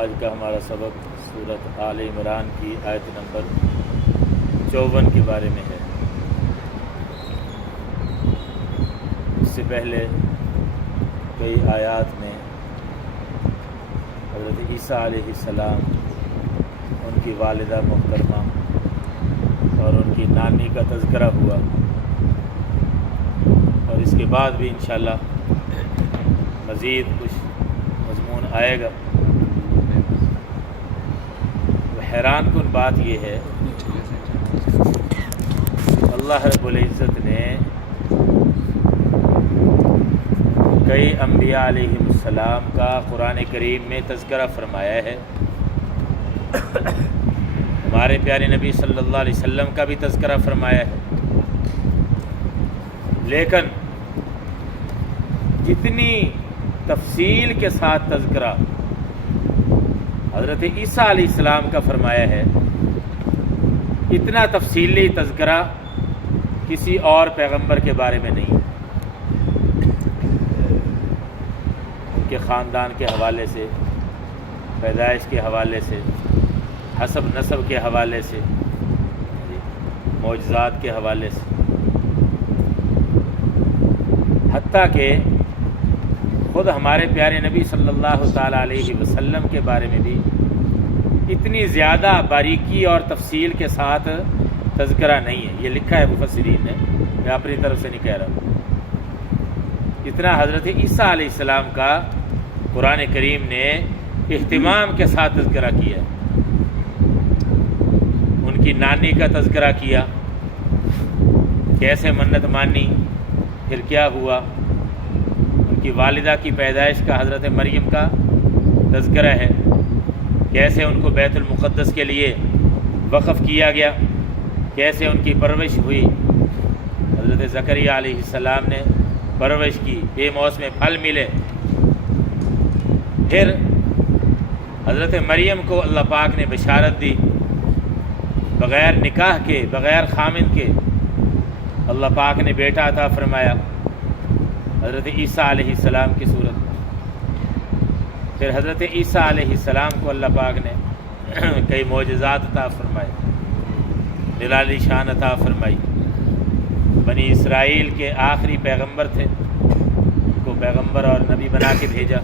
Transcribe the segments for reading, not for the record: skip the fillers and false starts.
آج کا ہمارا سبق سورۃ آل عمران کی آیت نمبر 54 کے بارے میں ہے۔ اس سے پہلے کئی آیات میں حضرت عیسیٰ علیہ السلام، ان کی والدہ محترمہ اور ان کی نانی کا تذکرہ ہوا، اور اس کے بعد بھی انشاءاللہ مزید کچھ مضمون آئے گا۔ حیران کن بات یہ ہے، اللہ رب العزت نے کئی انبیاء علیہم السلام کا قرآن کریم میں تذکرہ فرمایا ہے، ہمارے پیارے نبی صلی اللہ علیہ وسلم کا بھی تذکرہ فرمایا ہے، لیکن جتنی تفصیل کے ساتھ تذکرہ حضرت عیسیٰ علیہ السلام کا فرمایا ہے، اتنا تفصیلی تذکرہ کسی اور پیغمبر کے بارے میں نہیں۔ ان کے خاندان کے حوالے سے، پیدائش کے حوالے سے، حسب نسب کے حوالے سے، معجزات کے حوالے سے، حتیٰ کہ خود ہمارے پیارے نبی صلی اللہ تعالیٰ علیہ وسلم کے بارے میں بھی اتنی زیادہ باریکی اور تفصیل کے ساتھ تذکرہ نہیں ہے۔ یہ لکھا ہے مفسرین نے، میں اپنی طرف سے نہیں کہہ رہا ہوں۔ اتنا حضرت عیسیٰ علیہ السلام کا قرآن کریم نے اہتمام کے ساتھ تذکرہ کیا، ان کی نانی کا تذکرہ کیا، کیسے منت مانی، پھر کیا ہوا، کی والدہ کی پیدائش کا حضرت مریم کا تذکرہ ہے، کیسے ان کو بیت المقدس کے لیے وقف کیا گیا، کیسے ان کی پرورش ہوئی، حضرت زکریا علیہ السلام نے پرورش کی، بے موسم پھل ملے، پھر حضرت مریم کو اللہ پاک نے بشارت دی، بغیر نکاح کے، بغیر خامند کے اللہ پاک نے بیٹا عطا فرمایا حضرت عیسیٰ علیہ السلام کی صورت میں۔ پھر حضرت عیسیٰ علیہ السلام کو اللہ پاک نے کئی معجزات عطا فرمائے، جلالی شان عطا فرمائی، بنی اسرائیل کے آخری پیغمبر تھے، ان کو پیغمبر اور نبی بنا کے بھیجا۔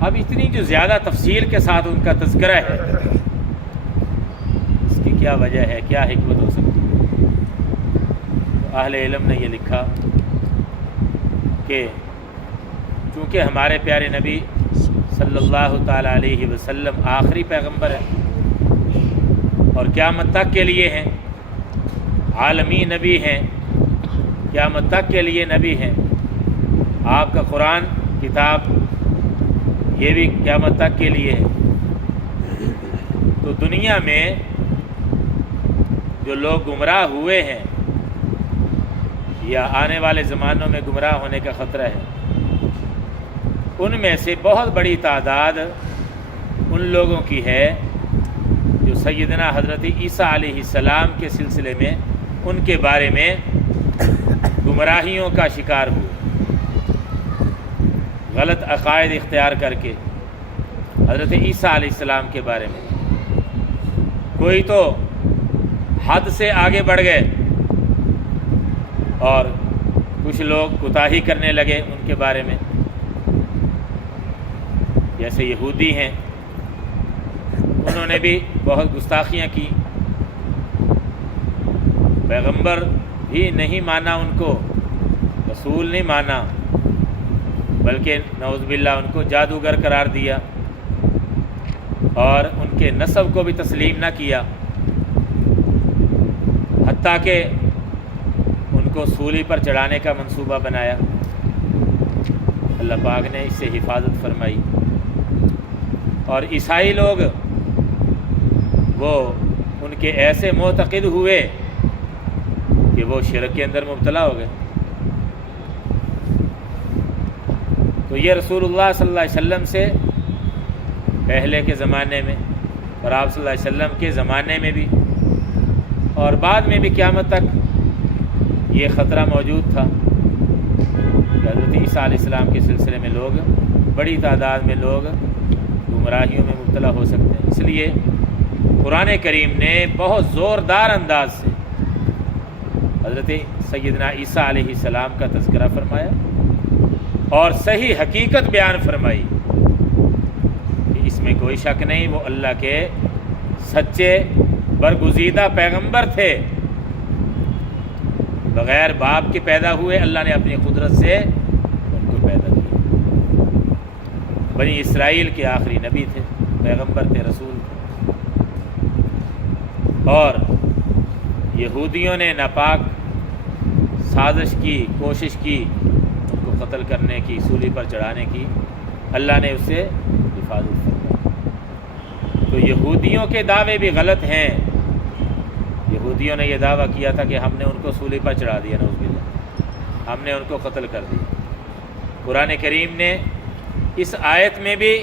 اب اتنی جو زیادہ تفصیل کے ساتھ ان کا تذکرہ ہے، اس کی کیا وجہ ہے، کیا حکمت ہو سکتی ہے؟ اہل علم نے یہ لکھا کہ چونکہ ہمارے پیارے نبی صلی اللہ تعالیٰ علیہ وسلم آخری پیغمبر ہیں اور قیامت تک کے لیے ہیں، عالمی نبی ہیں، قیامت تک کے لیے نبی ہیں، آپ کا قرآن کتاب یہ بھی قیامت تک کے لیے ہے، تو دنیا میں جو لوگ گمراہ ہوئے ہیں یا آنے والے زمانوں میں گمراہ ہونے کا خطرہ ہے، ان میں سے بہت بڑی تعداد ان لوگوں کی ہے جو سیدنا حضرت عیسیٰ علیہ السلام کے سلسلے میں ان کے بارے میں گمراہیوں کا شکار ہوئے، غلط عقائد اختیار کر کے حضرت عیسیٰ علیہ السلام کے بارے میں کوئی تو حد سے آگے بڑھ گئے، اور کچھ لوگ کوتاہی کرنے لگے ان کے بارے میں، جیسے یہودی ہیں، انہوں نے بھی بہت گستاخیاں کی، پیغمبر بھی نہیں مانا ان کو، رسول نہیں مانا، بلکہ نعوذ باللہ ان کو جادوگر قرار دیا اور ان کے نسب کو بھی تسلیم نہ کیا، حتیٰ کہ کو سولی پر چڑھانے کا منصوبہ بنایا۔ اللہ پاک نے اس سے حفاظت فرمائی، اور عیسائی لوگ وہ ان کے ایسے معتقد ہوئے کہ وہ شرک کے اندر مبتلا ہو گئے۔ تو یہ رسول اللہ صلی اللہ علیہ وسلم سے پہلے کے زمانے میں اور آپ صلی اللہ علیہ وسلم کے زمانے میں بھی اور بعد میں بھی قیامت تک یہ خطرہ موجود تھا کہ حضرت عیسیٰ علیہ السلام کے سلسلے میں لوگ، بڑی تعداد میں لوگ گمراہیوں میں مبتلا ہو سکتے ہیں۔ اس لیے قرآن کریم نے بہت زوردار انداز سے حضرت سیدنا عیسیٰ علیہ السلام کا تذکرہ فرمایا اور صحیح حقیقت بیان فرمائی کہ اس میں کوئی شک نہیں، وہ اللہ کے سچے برگزیدہ پیغمبر تھے، بغیر باپ کے پیدا ہوئے، اللہ نے اپنی قدرت سے ان کو پیدا کیا، بنی اسرائیل کے آخری نبی تھے، پیغمبر تھے، رسول تھے۔ اور یہودیوں نے ناپاک سازش کی، کوشش کی ان کو قتل کرنے کی، سولی پر چڑھانے کی، اللہ نے اس سے حفاظت فرمائی۔ تو یہودیوں کے دعوے بھی غلط ہیں۔ یہودیوں نے یہ دعویٰ کیا تھا کہ ہم نے ان کو سولی پر چڑھا دیا، نعوذ باللہ، ہم نے ان کو قتل کر دیا۔ قرآن کریم نے اس آیت میں بھی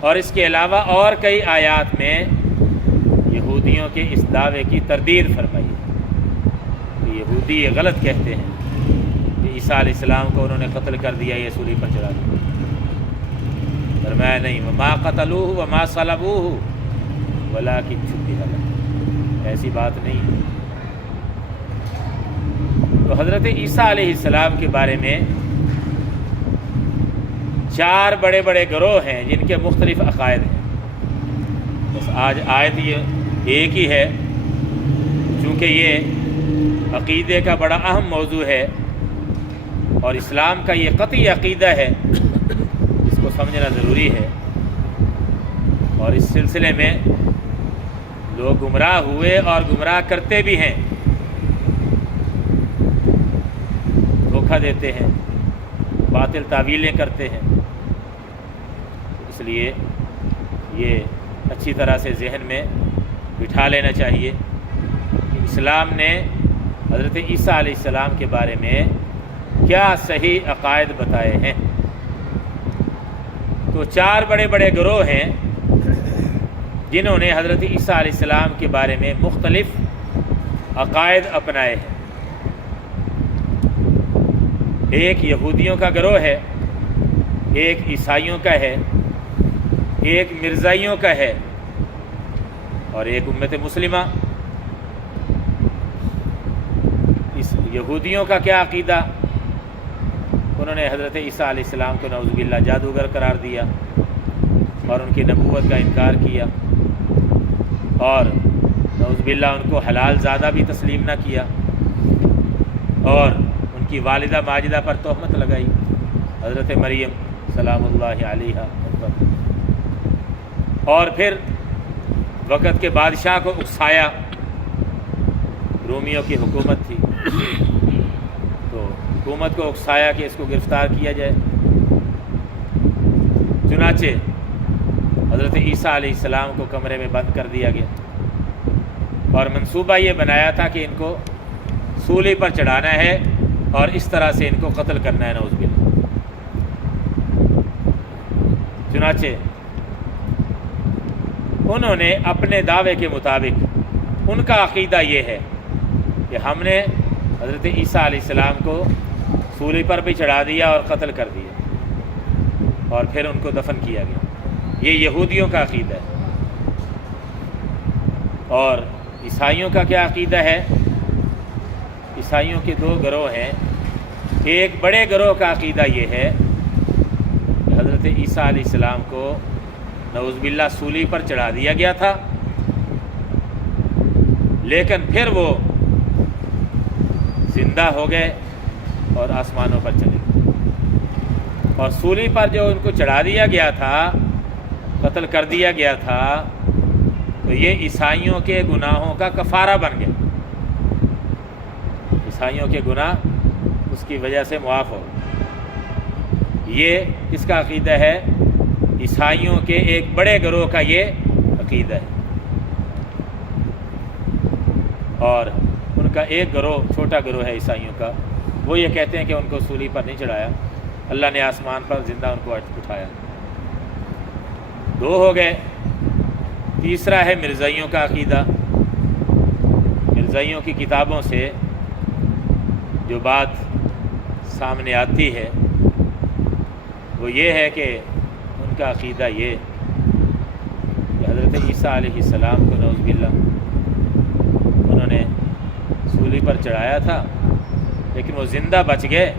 اور اس کے علاوہ اور کئی آیات میں یہودیوں کے اس دعوے کی تردید فرمائی کہ یہودی یہ غلط کہتے ہیں کہ عیسیٰ علیہ السلام کو انہوں نے قتل کر دیا، یہ سولی پر چڑھا دیا۔ فرمایا نہیں، وما قتلوہ وما صلبوہ ولکن شبہ لہم، ایسی بات نہیں ہے۔ تو حضرت عیسیٰ علیہ السلام کے بارے میں 4 بڑے بڑے گروہ ہیں جن کے مختلف عقائد ہیں۔ بس آج آیت یہ ایک ہی ہے، چونکہ یہ عقیدے کا بڑا اہم موضوع ہے اور اسلام کا یہ قطعی عقیدہ ہے، اس کو سمجھنا ضروری ہے۔ اور اس سلسلے میں لوگ گمراہ ہوئے اور گمراہ کرتے بھی ہیں، دھوکہ دیتے ہیں، باطل تعویلیں کرتے ہیں۔ اس لیے یہ اچھی طرح سے ذہن میں بٹھا لینا چاہیے کہ اسلام نے حضرت عیسیٰ علیہ السلام کے بارے میں کیا صحیح عقائد بتائے ہیں۔ تو 4 بڑے بڑے گروہ ہیں جنہوں نے حضرت عیسیٰ علیہ السلام کے بارے میں مختلف عقائد اپنائے ہیں۔ ایک یہودیوں کا گروہ ہے، ایک عیسائیوں کا ہے، ایک مرزائیوں کا ہے اور ایک امت مسلمہ۔ اس یہودیوں کا کیا عقیدہ؟ انہوں نے حضرت عیسیٰ علیہ السلام کو نعوذ باللہ جادوگر قرار دیا اور ان کی نبوت کا انکار کیا اور نعوذ باللہ ان کو حلال زادہ بھی تسلیم نہ کیا اور ان کی والدہ ماجدہ پر تہمت لگائی، حضرت مریم سلام اللہ علیہا پر، اور پھر وقت کے بادشاہ کو اکسایا۔ رومیوں کی حکومت تھی تو حکومت کو اکسایا کہ اس کو گرفتار کیا جائے۔ چنانچہ حضرت عیسیٰ علیہ السلام کو کمرے میں بند کر دیا گیا اور منصوبہ یہ بنایا تھا کہ ان کو سولی پر چڑھانا ہے اور اس طرح سے ان کو قتل کرنا ہے، نعوذ باللہ۔ چنانچہ انہوں نے اپنے دعوے کے مطابق، ان کا عقیدہ یہ ہے کہ ہم نے حضرت عیسیٰ علیہ السلام کو سولی پر بھی چڑھا دیا اور قتل کر دیا اور پھر ان کو دفن کیا گیا۔ یہ یہودیوں کا عقیدہ ہے۔ اور عیسائیوں کا کیا عقیدہ ہے؟ عیسائیوں کے 2 گروہ ہیں۔ ایک بڑے گروہ کا عقیدہ یہ ہے کہ حضرت عیسیٰ علیہ السلام کو نعوذ باللہ سولی پر چڑھا دیا گیا تھا، لیکن پھر وہ زندہ ہو گئے اور آسمانوں پر چلے گئے، اور سولی پر جو ان کو چڑھا دیا گیا تھا، قتل کر دیا گیا تھا، تو یہ عیسائیوں کے گناہوں کا کفارہ بن گیا۔ عیسائیوں کے گناہ اس کی وجہ سے معاف ہو۔ یہ کس کا عقیدہ ہے؟ عیسائیوں کے ایک بڑے گروہ کا یہ عقیدہ ہے۔ اور ان کا ایک گروہ، چھوٹا گروہ ہے عیسائیوں کا، وہ یہ کہتے ہیں کہ ان کو سولی پر نہیں چڑھایا، اللہ نے آسمان پر زندہ ان کو اٹھایا۔ 2 ہو گئے۔ تیسرا ہے مرزائیوں کا عقیدہ۔ مرزائیوں کی کتابوں سے جو بات سامنے آتی ہے وہ یہ ہے کہ ان کا عقیدہ یہ عیسیٰ علیہ السلام کو نعوذ باللہ انہوں نے سولی پر چڑھایا تھا، لیکن وہ زندہ بچ گئے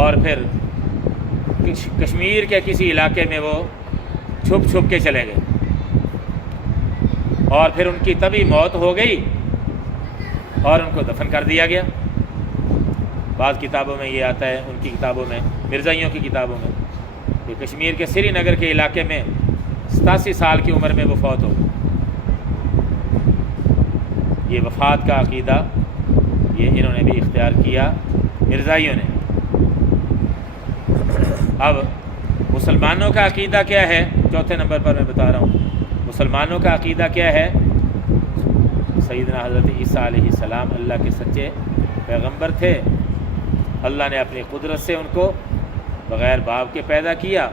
اور پھر کشمیر کے کسی علاقے میں وہ چھپ چھپ کے چلے گئے، اور پھر ان کی تبھی موت ہو گئی اور ان کو دفن کر دیا گیا۔ بعض کتابوں میں یہ آتا ہے، ان کی کتابوں میں، مرزائیوں کی کتابوں میں، کہ کشمیر کے سری نگر کے علاقے میں 87 سال کی عمر میں وہ فوت ہو گئے۔ یہ وفات کا عقیدہ یہ انہوں نے بھی اختیار کیا مرزائیوں نے۔ اب مسلمانوں کا عقیدہ کیا ہے؟ چوتھے نمبر پر میں بتا رہا ہوں، مسلمانوں کا عقیدہ کیا ہے؟ سیدنا حضرت عیسیٰ علیہ السلام اللہ کے سچے پیغمبر تھے، اللہ نے اپنی قدرت سے ان کو بغیر باپ کے پیدا کیا۔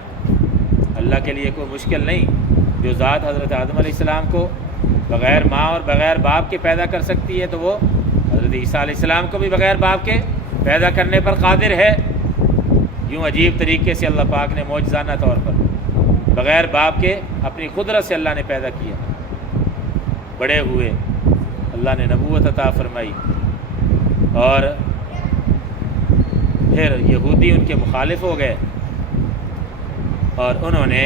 اللہ کے لیے کوئی مشکل نہیں، جو ذات حضرت آدم علیہ السلام کو بغیر ماں اور بغیر باپ کے پیدا کر سکتی ہے، تو وہ حضرت عیسیٰ علیہ السلام کو بھی بغیر باپ کے پیدا کرنے پر قادر ہے۔ یوں عجیب طریقے سے اللہ پاک نے معجزانہ طور پر بغیر باپ کے اپنی قدرت سے اللہ نے پیدا کیا، بڑے ہوئے، اللہ نے نبوت عطا فرمائی، اور پھر یہودی ان کے مخالف ہو گئے اور انہوں نے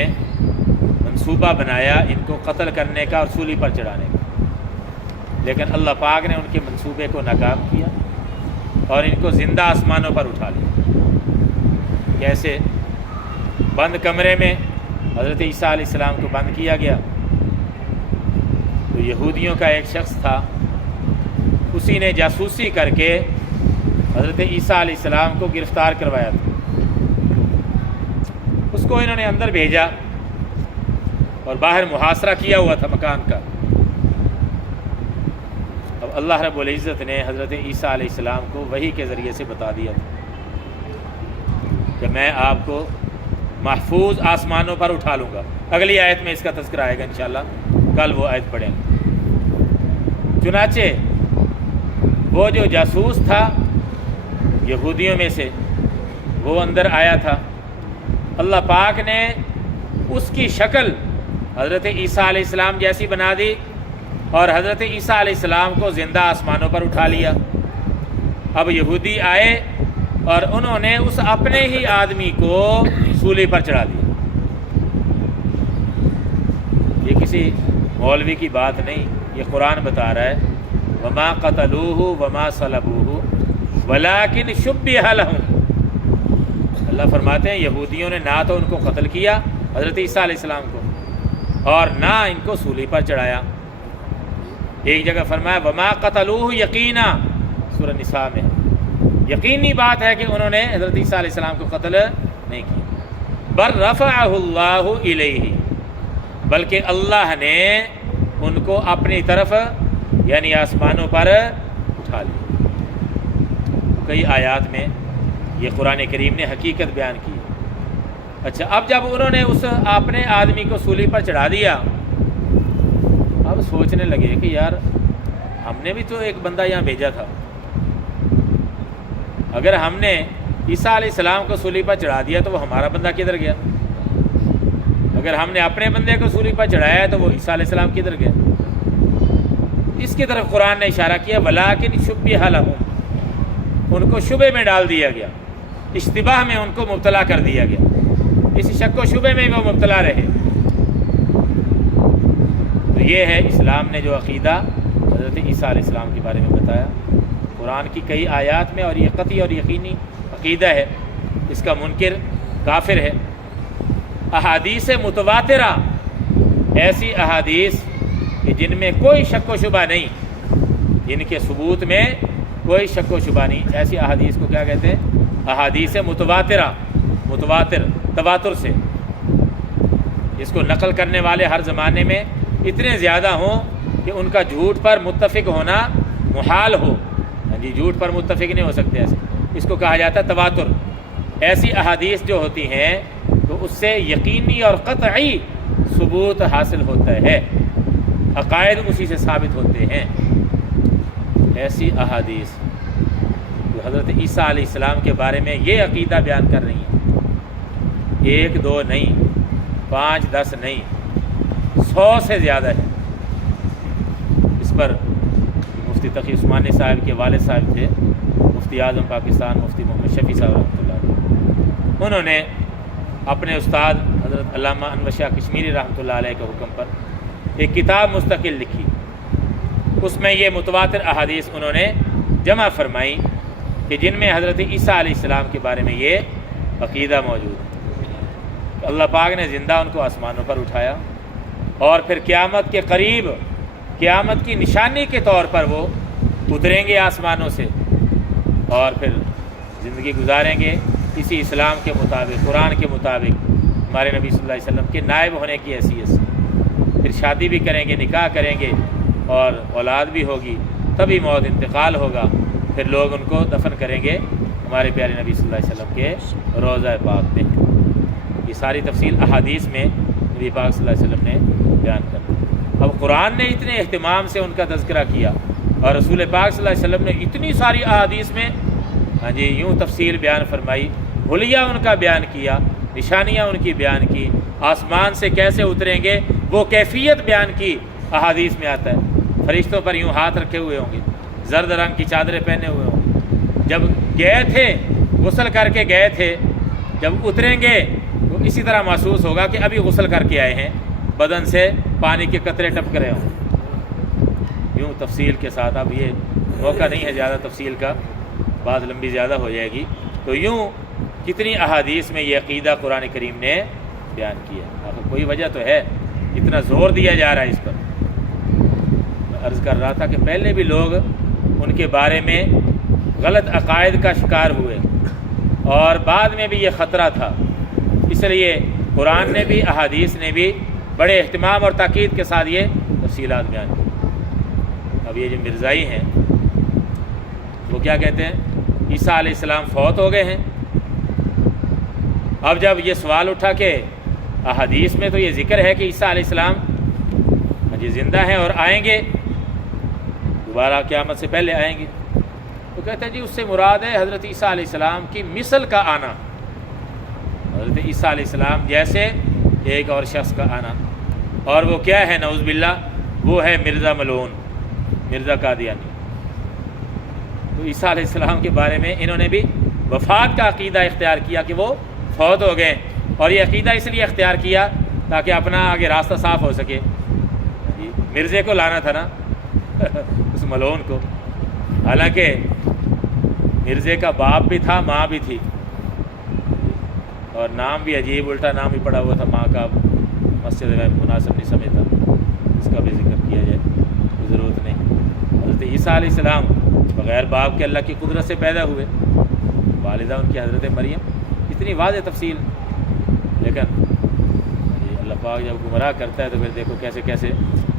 منصوبہ بنایا ان کو قتل کرنے کا اور سولی پر چڑھانے کا، لیکن اللہ پاک نے ان کے منصوبے کو ناکام کیا اور ان کو زندہ آسمانوں پر اٹھا لیا۔ کیسے؟ بند کمرے میں حضرت عیسیٰ علیہ السلام کو بند کیا گیا، تو یہودیوں کا ایک شخص تھا، اسی نے جاسوسی کر کے حضرت عیسیٰ علیہ السلام کو گرفتار کروایا تھا۔ اس کو انہوں نے اندر بھیجا اور باہر محاصرہ کیا ہوا تھا مکان کا۔ اب اللہ رب العزت نے حضرت عیسیٰ علیہ السلام کو وحی کے ذریعے سے بتا دیا تھا کہ میں آپ کو محفوظ آسمانوں پر اٹھا لوں گا۔ اگلی آیت میں اس کا تذکرہ آئے گا انشاءاللہ، کل وہ آیت پڑھیں گے۔ چنانچہ وہ جو جاسوس تھا یہودیوں میں سے، وہ اندر آیا تھا، اللہ پاک نے اس کی شکل حضرت عیسیٰ علیہ السلام جیسی بنا دی اور حضرت عیسیٰ علیہ السلام کو زندہ آسمانوں پر اٹھا لیا۔ اب یہودی آئے اور انہوں نے اس اپنے ہی آدمی کو سولی پر چڑھا دیا۔ یہ کسی مولوی کی بات نہیں، یہ قرآن بتا رہا ہے، وما قتلوہ وما صلبوہ ولکن شبہ لہم۔ اللہ فرماتے ہیں یہودیوں نے نہ تو ان کو قتل کیا حضرت عیسیٰ علیہ السلام کو، اور نہ ان کو سولی پر چڑھایا۔ ایک جگہ فرمایا وما قتلوہ یقینا، سورہ نساء میں، یقینی بات ہے کہ انہوں نے حضرت عیسیٰ علیہ السلام کو قتل نہیں کیا۔ بل رفعہ اللہ الیہ، بلکہ اللہ نے ان کو اپنی طرف یعنی آسمانوں پر اٹھا لیا۔ کئی آیات میں یہ قرآن کریم نے حقیقت بیان کی۔ اچھا، اب جب انہوں نے اس اپنے آدمی کو سولی پر چڑھا دیا، اب سوچنے لگے کہ یار ہم نے بھی تو ایک بندہ یہاں بھیجا تھا، اگر ہم نے عیسیٰ علیہ السلام کو سولی پر چڑھا دیا تو وہ ہمارا بندہ کدھر گیا؟ اگر ہم نے اپنے بندے کو سولی پر چڑھایا تو وہ عیسیٰ علیہ السلام کدھر گیا؟ اس کی طرف قرآن نے اشارہ کیا ولیکن شبہ لہم، ان کو شبہ میں ڈال دیا گیا، اشتباہ میں ان کو مبتلا کر دیا گیا، اس شک و شبہ میں وہ مبتلا رہے۔ تو یہ ہے اسلام نے جو عقیدہ حضرت عیسیٰ علیہ السلام کے بارے میں بتایا قرآن کی کئی آیات میں، اور یہ قطعی اور یقینی عقیدہ ہے، اس کا منکر کافر ہے۔ احادیث متواترہ، ایسی احادیث کہ جن میں کوئی شک و شبہ نہیں، جن کے ثبوت میں کوئی شک و شبہ نہیں، ایسی احادیث کو کیا کہتے ہیں؟ احادیث متواترہ، متواتر تواتر سے، اس کو نقل کرنے والے ہر زمانے میں اتنے زیادہ ہوں کہ ان کا جھوٹ پر متفق ہونا محال ہو۔ جی جھوٹ پر متفق نہیں ہو سکتے، ایسے اس کو کہا جاتا ہے تواتر۔ ایسی احادیث جو ہوتی ہیں تو اس سے یقینی اور قطعی ثبوت حاصل ہوتا ہے، عقائد اسی سے ثابت ہوتے ہیں۔ ایسی احادیث جو حضرت عیسیٰ علیہ السلام کے بارے میں یہ عقیدہ بیان کر رہی ہیں، 1 2 نہیں، 5 10 نہیں، 100 سے زیادہ ہے۔ اس پر مفتی تقی عثمانی صاحب کے والد صاحب تھے، مفتی اعظم پاکستان مفتی محمد شفیع صاحب رحمۃ اللہ علیہ، انہوں نے اپنے استاد حضرت علامہ انور شاہ کشمیری رحمۃ اللہ علیہ کے حکم پر ایک کتاب مستقل لکھی۔ اس میں یہ متواتر احادیث انہوں نے جمع فرمائی کہ جن میں حضرت عیسیٰ علیہ السلام کے بارے میں یہ عقیدہ موجود ہے۔ اللہ پاک نے زندہ ان کو آسمانوں پر اٹھایا اور پھر قیامت کے قریب، قیامت کی نشانی کے طور پر وہ اتریں گے آسمانوں سے اور پھر زندگی گزاریں گے اسی اسلام کے مطابق، قرآن کے مطابق، ہمارے نبی صلی اللہ علیہ وسلم کے نائب ہونے کی حیثیت سے۔ پھر شادی بھی کریں گے، نکاح کریں گے اور اولاد بھی ہوگی، تبھی موت، انتقال ہوگا، پھر لوگ ان کو دفن کریں گے ہمارے پیارے نبی صلی اللہ علیہ وسلم کے روضہ پاک میں۔ یہ ساری تفصیل احادیث میں نبی پاک صلی اللہ علیہ وسلم نے بیان کر دی۔ اب قرآن نے اتنے اہتمام سے ان کا تذکرہ کیا اور رسول پاک صلی اللہ علیہ وسلم نے اتنی ساری احادیث میں یوں تفصیل بیان فرمائی، حلیہ ان کا بیان کیا، نشانیاں ان کی بیان کی، آسمان سے کیسے اتریں گے وہ کیفیت بیان کی، احادیث میں آتا ہے۔ فرشتوں پر یوں ہاتھ رکھے ہوئے ہوں گے، زرد رنگ کی چادریں پہنے ہوئے ہوں گے، جب گئے تھے غسل کر کے گئے تھے، جب اتریں گے تو اسی طرح محسوس ہوگا کہ ابھی غسل کر کے آئے ہیں، بدن سے پانی کے قطرے ٹپک رہے ہوں۔ یوں تفصیل کے ساتھ، اب یہ موقع نہیں ہے زیادہ تفصیل کا، بات لمبی زیادہ ہو جائے گی، تو یوں کتنی احادیث میں یہ عقیدہ قرآن کریم نے بیان کیا۔ آخر کوئی وجہ تو ہے، اتنا زور دیا جا رہا ہے اس پر۔ میں عرض کر رہا تھا کہ پہلے بھی لوگ ان کے بارے میں غلط عقائد کا شکار ہوئے اور بعد میں بھی یہ خطرہ تھا، اس لیے قرآن نے بھی، احادیث نے بھی بڑے اہتمام اور تاکید کے ساتھ یہ تفصیلات بیان کی۔ اب یہ جو مرزائی ہیں وہ کیا کہتے ہیں؟ عیسیٰ علیہ السلام فوت ہو گئے ہیں۔ اب جب یہ سوال اٹھا کہ احادیث میں تو یہ ذکر ہے کہ عیسیٰ علیہ السلام زندہ ہیں اور آئیں گے، دوبارہ قیامت سے پہلے آئیں گے، تو کہتے ہیں جی اس سے مراد ہے حضرت عیسیٰ علیہ السلام کی مثل کا آنا، حضرت عیسیٰ علیہ السلام جیسے ایک اور شخص کا آنا، اور وہ کیا ہے؟ نعوذ باللہ، وہ ہے مرزا ملعون، مرزا قادیانی۔ تو عیسیٰ علیہ السلام کے بارے میں انہوں نے بھی وفات کا عقیدہ اختیار کیا کہ وہ فوت ہو گئے، اور یہ عقیدہ اس لیے اختیار کیا تاکہ اپنا آگے راستہ صاف ہو سکے۔ مرزے کو لانا تھا نا اس ملعون کو، حالانکہ مرزے کا باپ بھی تھا، ماں بھی تھی، اور نام بھی عجیب، الٹا نام بھی پڑا ہوا تھا ماں کا، مسجد میں مناسب نہیں سمجھتا اس کا بھی ذکر کیا جائے، ضرورت نہیں۔ حضرت عیسیٰ علیہ السلام بغیر باپ کے اللہ کی قدرت سے پیدا ہوئے، والدہ ان کی حضرت مریم، اتنی واضح تفصیل، لیکن اللہ پاک جب گمراہ کرتا ہے تو پھر دیکھو کیسے کیسے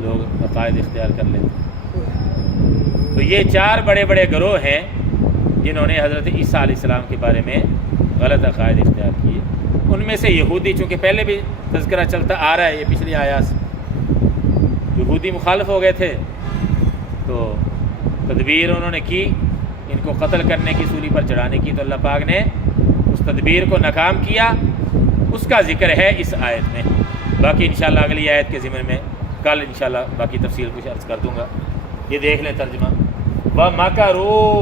لوگ عقائد اختیار کر لیتے ہیں۔ تو یہ 4 بڑے بڑے گروہ ہیں جنہوں نے حضرت عیسیٰ علیہ السلام کے بارے میں غلط عقائد اختیار کیے۔ ان میں سے یہودی، چونکہ پہلے بھی تذکرہ چلتا آ رہا ہے، یہ پچھلی آیات سے یہودی مخالف ہو گئے تھے، تو تدبیر انہوں نے کی ان کو قتل کرنے کی، سولی پر چڑھانے کی، تو اللہ پاک نے اس تدبیر کو ناکام کیا، اس کا ذکر ہے اس آیت میں۔ باقی انشاءاللہ اگلی آیت کے ضمن میں کل انشاءاللہ باقی تفصیل کچھ عرض کر دوں گا۔ یہ دیکھ لیں ترجمہ، وَمَكَرُوا،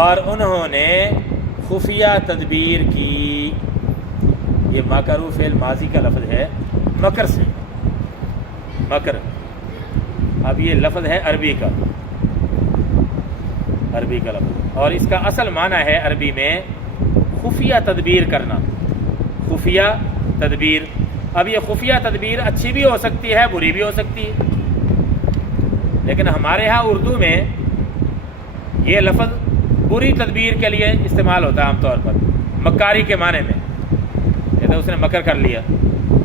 اور انہوں نے خفیہ تدبیر کی۔ یہ مکروا فعل ماضی کا لفظ ہے، مکر سے، مکر۔ اب یہ لفظ ہے عربی کا، عربی کا لفظ، اور اس کا اصل معنی ہے عربی میں خفیہ تدبیر کرنا، خفیہ تدبیر۔ اب یہ خفیہ تدبیر اچھی بھی ہو سکتی ہے، بری بھی ہو سکتی ہے، لیکن ہمارے ہاں اردو میں یہ لفظ بری تدبیر کے لیے استعمال ہوتا ہے عام طور پر، مکاری کے معنی میں، کہتے اس نے مکر کر لیا،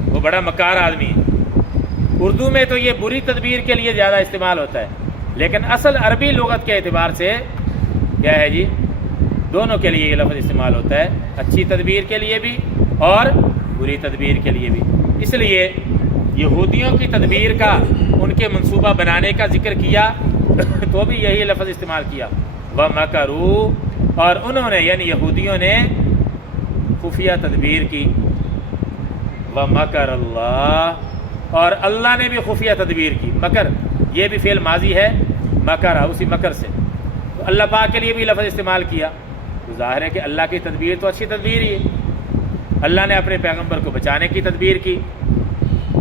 وہ بڑا مکار آدمی ہے۔ اردو میں تو یہ بری تدبیر کے لیے زیادہ استعمال ہوتا ہے، لیکن اصل عربی لغت کے اعتبار سے کیا ہے جی؟ دونوں کے لیے یہ لفظ استعمال ہوتا ہے، اچھی تدبیر کے لیے بھی اور بری تدبیر کے لیے بھی۔ اس لیے یہودیوں کی تدبیر کا، ان کے منصوبہ بنانے کا ذکر کیا تو بھی یہی لفظ استعمال کیا، وَمَكَرُوا، اور انہوں نے یعنی یہودیوں نے خفیہ تدبیر کی، وَمَكَرَ اللَّهُ، اور اللہ نے بھی خفیہ تدبیر کی. مکر یہ بھی فعل ماضی ہے، مکر اسی مکر سے، تو اللہ پاک کے لیے بھی لفظ استعمال کیا. تو ظاہر ہے کہ اللہ کی تدبیر تو اچھی تدبیر ہی ہے. اللہ نے اپنے پیغمبر کو بچانے کی تدبیر کی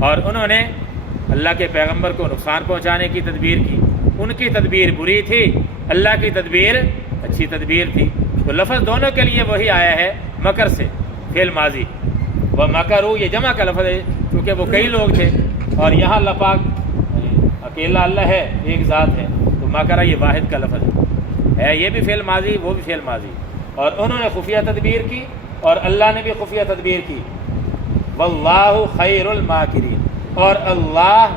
اور انہوں نے اللہ کے پیغمبر کو نقصان پہنچانے کی تدبیر کی. ان کی تدبیر بری تھی، اللہ کی تدبیر اچھی تدبیر تھی. تو لفظ دونوں کے لیے وہی آیا ہے مکر سے، فعل ماضی. وہ مکرو یہ جمع کا لفظ ہے کیونکہ وہ کئی لوگ تھے، اور یہاں اللہ پاک اکیلا اللہ ہے، ایک ذات ہے، تو مکرہ یہ واحد کا لفظ ہے. یہ بھی فعل ماضی، وہ بھی فعل ماضی. اور انہوں نے خفیہ تدبیر کی اور اللہ نے بھی خفیہ تدبیر کی. واللہ خیر الماکرین، اور اللہ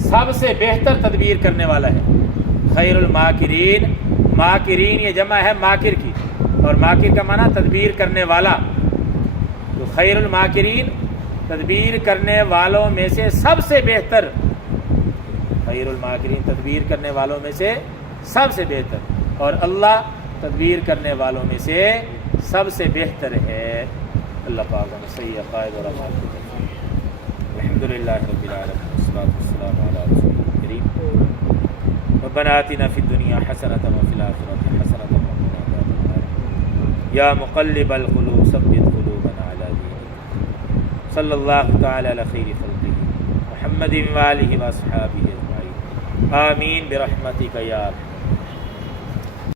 سب سے بہتر تدبیر کرنے والا ہے. خیر الماکرین، ماکرین یہ جمع ہے ماکر کی، اور ماکر کا معنی تدبیر کرنے والا. تو خیر الماکرین تدبیر کرنے والوں میں سے سب سے بہتر. خیر الماکرین تدبیر کرنے والوں میں سے سب سے بہتر، اور اللہ تدبیر کرنے والوں میں سے سب سے بہتر ہے. اللہ پاک ہمیں صحیح عقائد اور اعمال کی توفیق. الحمدللہ رب العالمین والصلاۃ والسلام علی رسول الکریم. ربنا آتنا فی الدنیا حسنۃ وفی الآخرۃ حسنۃ وقنا عذاب النار. یا مقلب القلوب ثبت قلوبنا علی دینک. صلی اللہ تعالی علی خیر خلقہ محمد وآلہ واصحابہ اجمعین. آمین برحمتک یا